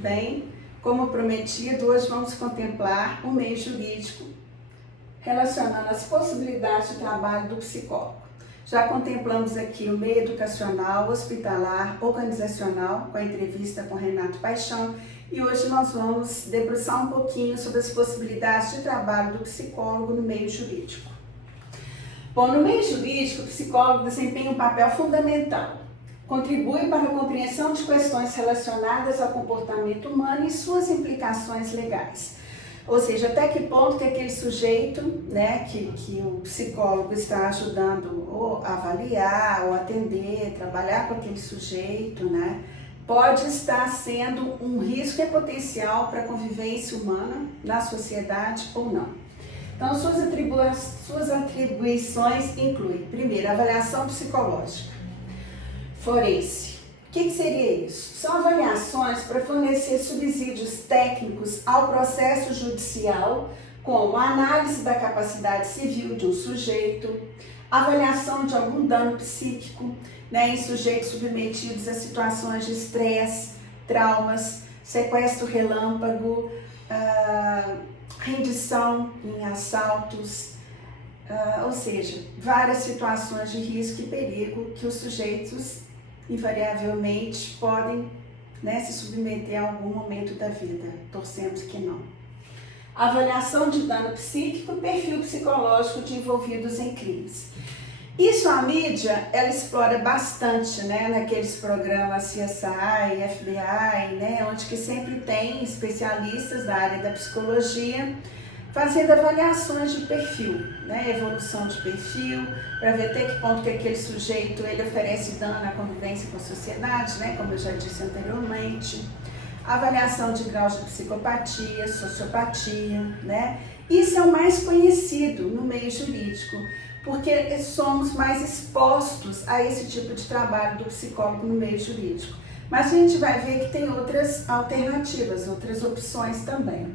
Bem, como prometido, hoje vamos contemplar o meio jurídico relacionando as possibilidades de trabalho do psicólogo. Já contemplamos aqui o meio educacional, hospitalar, organizacional, com a entrevista com Renato Paixão, e hoje nós vamos debruçar um pouquinho sobre as possibilidades de trabalho do psicólogo no meio jurídico. Bom, no meio jurídico, o psicólogo desempenha um papel fundamental. Contribui para a compreensão de questões relacionadas ao comportamento humano e suas implicações legais. Ou seja, até que ponto que aquele sujeito, que o psicólogo está ajudando ou a avaliar, ou atender, trabalhar com aquele sujeito, pode estar sendo um risco e potencial para a convivência humana na sociedade ou não. Então, suas atribuições incluem, primeiro, avaliação psicológica. Forense. O que seria isso? São avaliações para fornecer subsídios técnicos ao processo judicial, como a análise da capacidade civil de um sujeito, avaliação de algum dano psíquico, em sujeitos submetidos a situações de estresse, traumas, sequestro relâmpago, rendição em assaltos, ou seja, várias situações de risco e perigo que os sujeitos invariavelmente podem se submeter a algum momento da vida, torcemos que não. Avaliação de dano psíquico e perfil psicológico de envolvidos em crimes. Isso a mídia, ela explora bastante, naqueles programas CSI, FBI, onde que sempre tem especialistas da área da psicologia fazendo avaliações de perfil, evolução de perfil, para ver até que ponto que aquele sujeito ele oferece dano à convivência com a sociedade, como eu já disse anteriormente. Avaliação de graus de psicopatia, sociopatia, Isso é o mais conhecido no meio jurídico, porque somos mais expostos a esse tipo de trabalho do psicólogo no meio jurídico. Mas a gente vai ver que tem outras alternativas, outras opções também.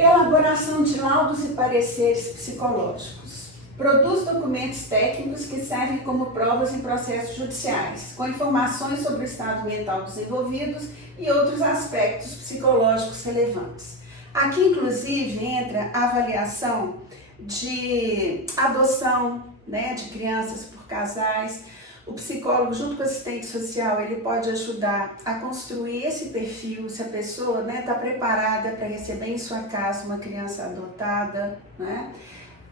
Elaboração de laudos e pareceres psicológicos. Produz documentos técnicos que servem como provas em processos judiciais, com informações sobre o estado mental dos envolvidos e outros aspectos psicológicos relevantes. Aqui, inclusive, entra a avaliação de adoção, de crianças por casais. O psicólogo, junto com o assistente social, ele pode ajudar a construir esse perfil, se a pessoa está preparada para receber em sua casa uma criança adotada.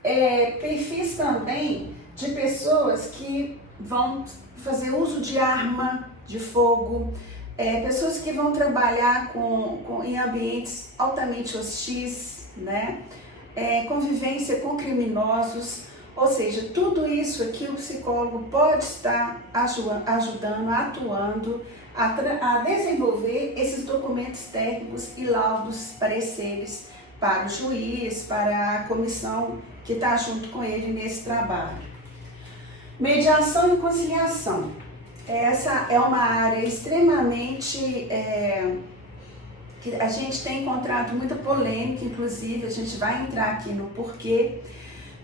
Perfis também de pessoas que vão fazer uso de arma de fogo, pessoas que vão trabalhar em ambientes altamente hostis, convivência com criminosos. Ou seja, tudo isso aqui o psicólogo pode estar ajudando, atuando a desenvolver esses documentos técnicos e laudos, pareceres para o juiz, para a comissão que está junto com ele nesse trabalho. Mediação e conciliação. Essa é uma área extremamente que a gente tem encontrado muita polêmica, inclusive a gente vai entrar aqui no porquê.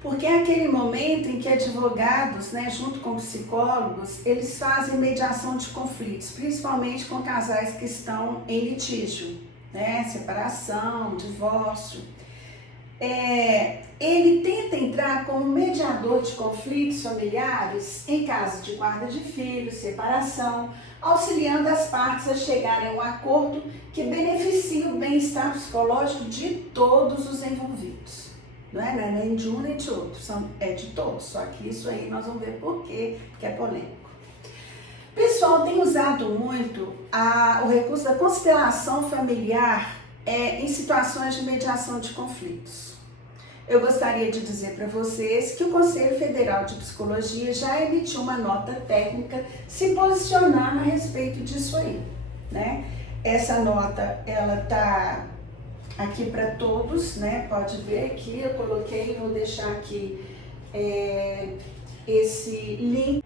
Porque é aquele momento em que advogados, junto com psicólogos, eles fazem mediação de conflitos, principalmente com casais que estão em litígio, separação, divórcio. Ele tenta entrar como mediador de conflitos familiares em caso de guarda de filhos, separação, auxiliando as partes a chegarem a um acordo que beneficie o bem-estar psicológico de todos os envolvidos. Não é nem de um nem de outro, é de todos, só que isso aí nós vamos ver por quê, porque é polêmico. O pessoal tem usado muito o recurso da constelação familiar em situações de mediação de conflitos. Eu gostaria de dizer para vocês que o Conselho Federal de Psicologia já emitiu uma nota técnica se posicionando a respeito disso aí, Essa nota, ela está aqui para todos, pode ver aqui, eu coloquei, vou deixar aqui esse link.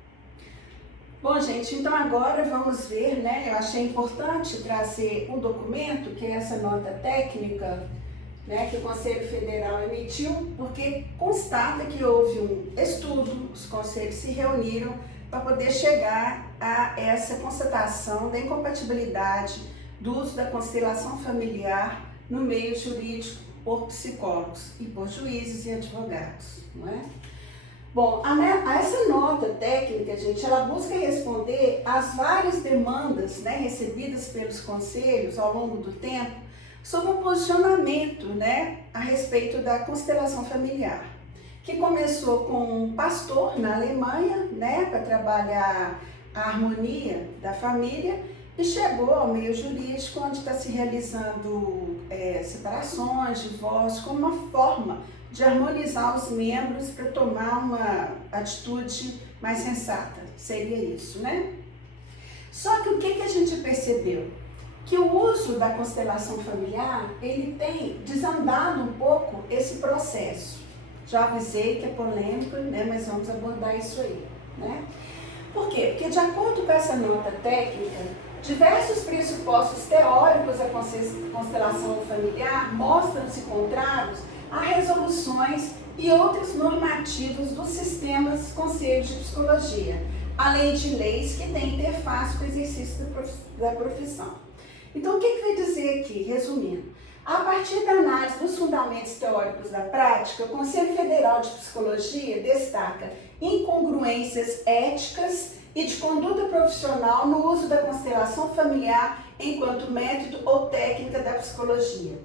Bom, gente, então agora vamos ver, eu achei importante trazer um documento, que é essa nota técnica, que o Conselho Federal emitiu, porque constata que houve um estudo, os conselhos se reuniram para poder chegar a essa constatação da incompatibilidade do uso da constelação familiar no meio jurídico por psicólogos e por juízes e advogados, não é? Bom, essa nota técnica, gente, ela busca responder às várias demandas, né, recebidas pelos conselhos ao longo do tempo sobre o posicionamento, né, a respeito da constelação familiar, que começou com um pastor na Alemanha, né, para trabalhar a harmonia da família, e chegou ao meio jurídico, onde está se realizando separações, divórcios, como uma forma de harmonizar os membros para tomar uma atitude mais sensata. Seria isso, né? Só que o que a gente percebeu? Que o uso da constelação familiar, ele tem desandado um pouco esse processo. Já avisei que é polêmico, né? Mas vamos abordar isso aí, né? Por quê? Porque de acordo com essa nota técnica, diversos pressupostos teóricos da constelação familiar mostram-se contrários a resoluções e outros normativos dos sistemas conselhos de psicologia, além de leis que têm interface com o exercício da profissão. Então, o que vai dizer aqui, resumindo? A partir da análise dos fundamentos teóricos da prática, o Conselho Federal de Psicologia destaca incongruências éticas e de conduta profissional no uso da constelação familiar enquanto método ou técnica da psicologia.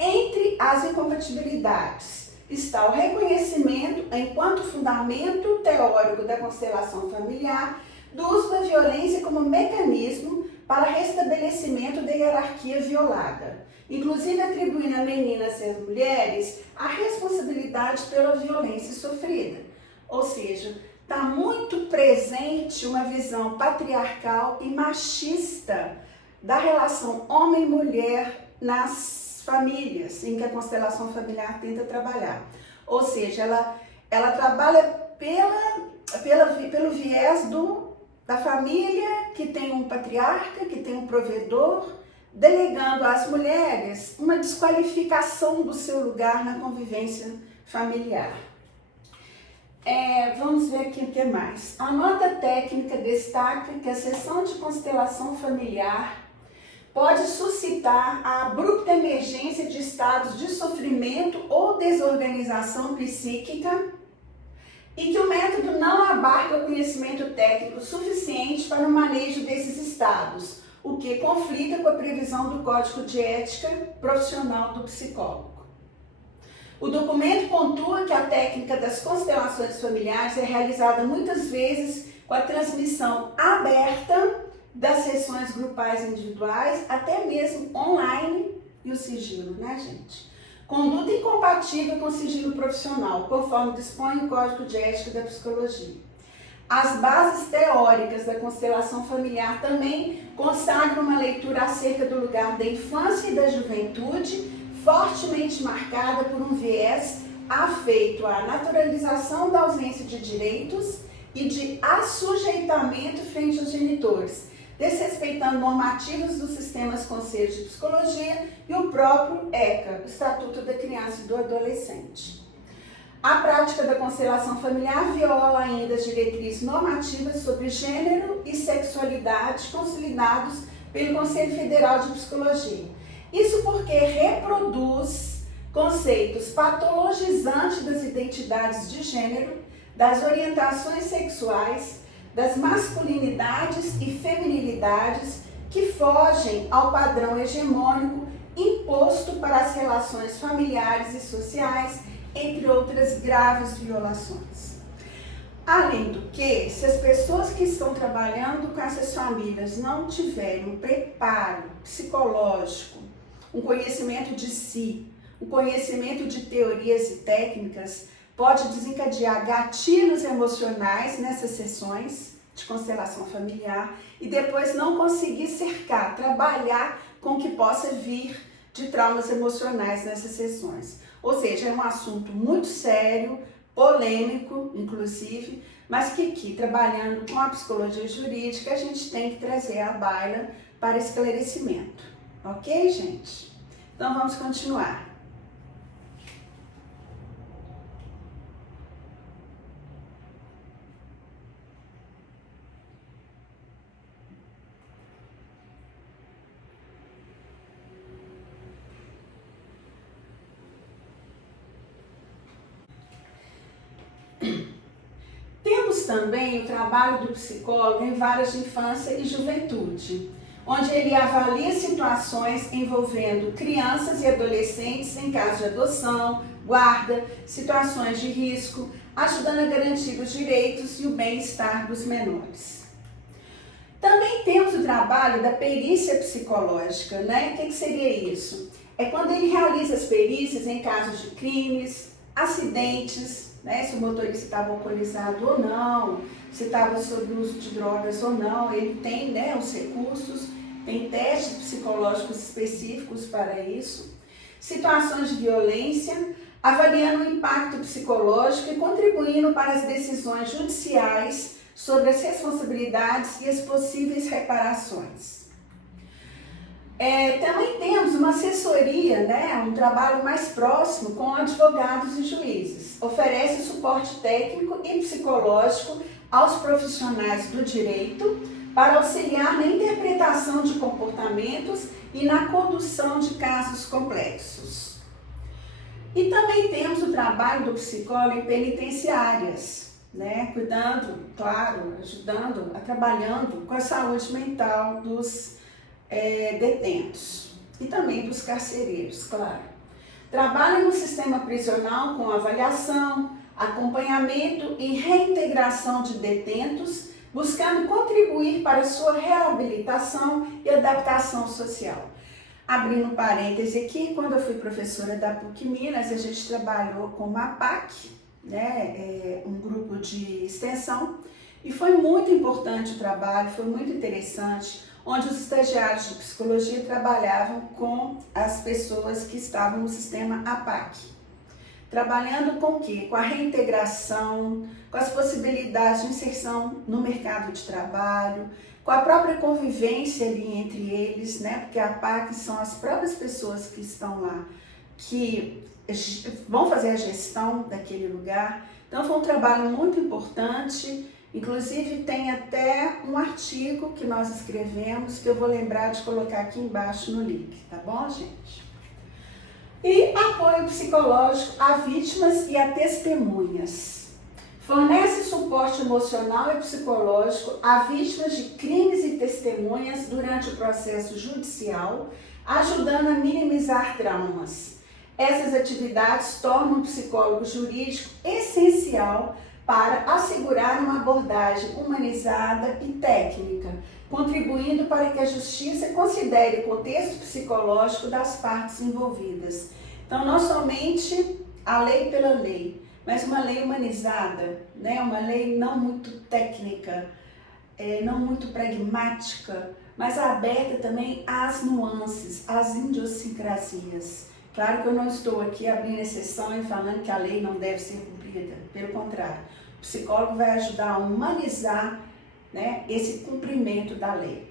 Entre as incompatibilidades está o reconhecimento, enquanto fundamento teórico da constelação familiar, do uso da violência como mecanismo para restabelecimento da hierarquia violada, inclusive atribuindo a meninas e às mulheres a responsabilidade pela violência sofrida. Ou seja, está muito presente uma visão patriarcal e machista da relação homem-mulher nas famílias em que a constelação familiar tenta trabalhar. Ou seja, ela trabalha pelo viés da família que tem um patriarca, que tem um provedor, delegando às mulheres uma desqualificação do seu lugar na convivência familiar. Vamos ver aqui o que mais. A nota técnica destaca que a sessão de constelação familiar pode suscitar a abrupta emergência de estados de sofrimento ou desorganização psíquica e que o método não abarca o conhecimento técnico suficiente para o manejo desses estados, o que conflita com a previsão do Código de Ética Profissional do Psicólogo. O documento pontua que a técnica das constelações familiares é realizada muitas vezes com a transmissão aberta das sessões grupais e individuais, até mesmo online, e o sigilo, né, gente? Conduta incompatível com o sigilo profissional, conforme dispõe o Código de Ética da Psicologia. As bases teóricas da constelação familiar também consagram uma leitura acerca do lugar da infância e da juventude, fortemente marcada por um viés afeito à naturalização da ausência de direitos e de assujeitamento frente aos genitores, desrespeitando normativas dos sistemas conselhos de psicologia e o próprio ECA, o Estatuto da Criança e do Adolescente. A prática da constelação familiar viola ainda as diretrizes normativas sobre gênero e sexualidade consolidados pelo Conselho Federal de Psicologia. Isso porque reproduz conceitos patologizantes das identidades de gênero, das orientações sexuais, das masculinidades e feminilidades que fogem ao padrão hegemônico imposto para as relações familiares e sociais, entre outras graves violações. Além do que, se as pessoas que estão trabalhando com essas famílias não tiverem um preparo psicológico, um conhecimento de si, um conhecimento de teorias e técnicas, pode desencadear gatilhos emocionais nessas sessões de constelação familiar e depois não conseguir cercar, trabalhar com o que possa vir de traumas emocionais nessas sessões. Ou seja, é um assunto muito sério, polêmico, inclusive, mas que aqui, trabalhando com a psicologia jurídica, a gente tem que trazer à baila para esclarecimento. Ok, gente? Então, vamos continuar. também o trabalho do psicólogo em varas de infância e juventude, onde ele avalia situações envolvendo crianças e adolescentes em caso de adoção, guarda, situações de risco, ajudando a garantir os direitos e o bem-estar dos menores. Também temos o trabalho da perícia psicológica, né? O que seria isso? É quando ele realiza as perícias em casos de crimes, acidentes, né? Se o motorista estava alcoolizado ou não, se estava sob o uso de drogas ou não, ele tem, né, os recursos, tem testes psicológicos específicos para isso. Situações de violência, avaliando o impacto psicológico e contribuindo para as decisões judiciais sobre as responsabilidades e as possíveis reparações. Também temos uma assessoria, né, um trabalho mais próximo com advogados e juízes. Oferece suporte técnico e psicológico aos profissionais do direito para auxiliar na interpretação de comportamentos e na condução de casos complexos. E também temos o trabalho do psicólogo em penitenciárias, né, cuidando, claro, ajudando, trabalhando com a saúde mental dos detentos e também dos carcereiros, claro. Trabalha no sistema prisional com avaliação, acompanhamento e reintegração de detentos, buscando contribuir para a sua reabilitação e adaptação social. Abrindo parêntese aqui, quando eu fui professora da PUC Minas, a gente trabalhou com uma APAC, né, um grupo de extensão, e foi muito importante o trabalho, foi muito interessante, onde os estagiários de psicologia trabalhavam com as pessoas que estavam no sistema APAC. Trabalhando com o quê? Com a reintegração, com as possibilidades de inserção no mercado de trabalho, com a própria convivência ali entre eles, né? Porque a APAC são as próprias pessoas que estão lá, que vão fazer a gestão daquele lugar. Então foi um trabalho muito importante. Inclusive tem até um artigo que nós escrevemos, que eu vou lembrar de colocar aqui embaixo no link, tá bom, gente? E apoio psicológico a vítimas e a testemunhas. Fornece suporte emocional e psicológico a vítimas de crimes e testemunhas durante o processo judicial, ajudando a minimizar traumas. Essas atividades tornam o psicólogo jurídico essencial para assegurar uma abordagem humanizada e técnica, contribuindo para que a justiça considere o contexto psicológico das partes envolvidas. Então, não somente a lei pela lei, mas uma lei humanizada, né? Uma lei não muito técnica, não muito pragmática, mas aberta também às nuances, às idiosincrasias. Claro que eu não estou aqui abrindo exceção e falando que a lei não deve ser cumprida, pelo contrário. O psicólogo vai ajudar a humanizar, né, esse cumprimento da lei.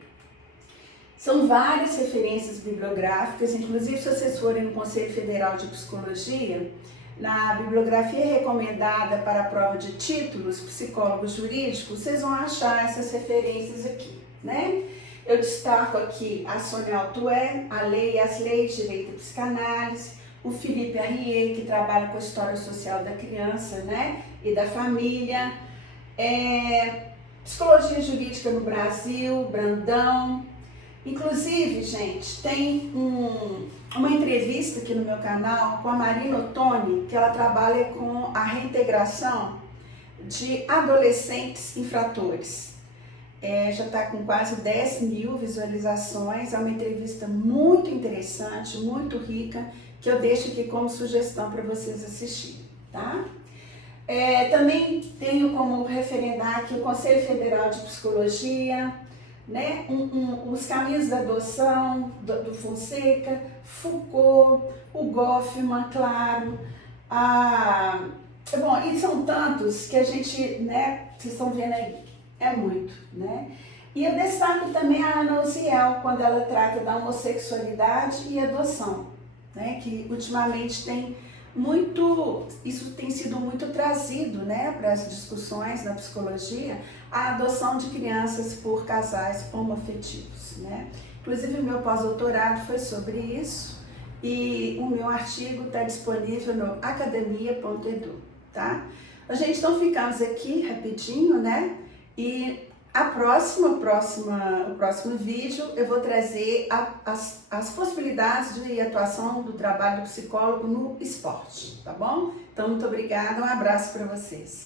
São várias referências bibliográficas, inclusive se vocês forem no Conselho Federal de Psicologia, na bibliografia recomendada para a prova de títulos, psicólogos jurídicos, vocês vão achar essas referências aqui, né? Eu destaco aqui a Sônia Altué, a Lei e as Leis, Direito e Psicanálise, o Felipe Arrier, que trabalha com a história social da criança, né, e da família, Psicologia Jurídica no Brasil, Brandão. Inclusive, gente, tem uma entrevista aqui no meu canal com a Marina Ottoni, que ela trabalha com a reintegração de adolescentes infratores. Já está com quase 10 mil visualizações, é uma entrevista muito interessante, muito rica, que eu deixo aqui como sugestão para vocês assistirem, tá? Também tenho como referendar aqui o Conselho Federal de Psicologia, né? Os Caminhos da Adoção, do Fonseca, Foucault, o Goffman, claro. Bom, e são tantos que a gente, né, vocês estão vendo aí, é muito, né? E eu destaco também a Ana Uziel, quando ela trata da homossexualidade e adoção, né? Que ultimamente isso tem sido muito trazido, né, para as discussões na psicologia, a adoção de crianças por casais homoafetivos, né? Inclusive o meu pós-doutorado foi sobre isso e o meu artigo está disponível no academia.edu, tá? A gente então ficamos aqui rapidinho, né? E o próximo vídeo eu vou trazer as possibilidades de atuação do trabalho do psicólogo no esporte, tá bom? Então, muito obrigada, um abraço para vocês.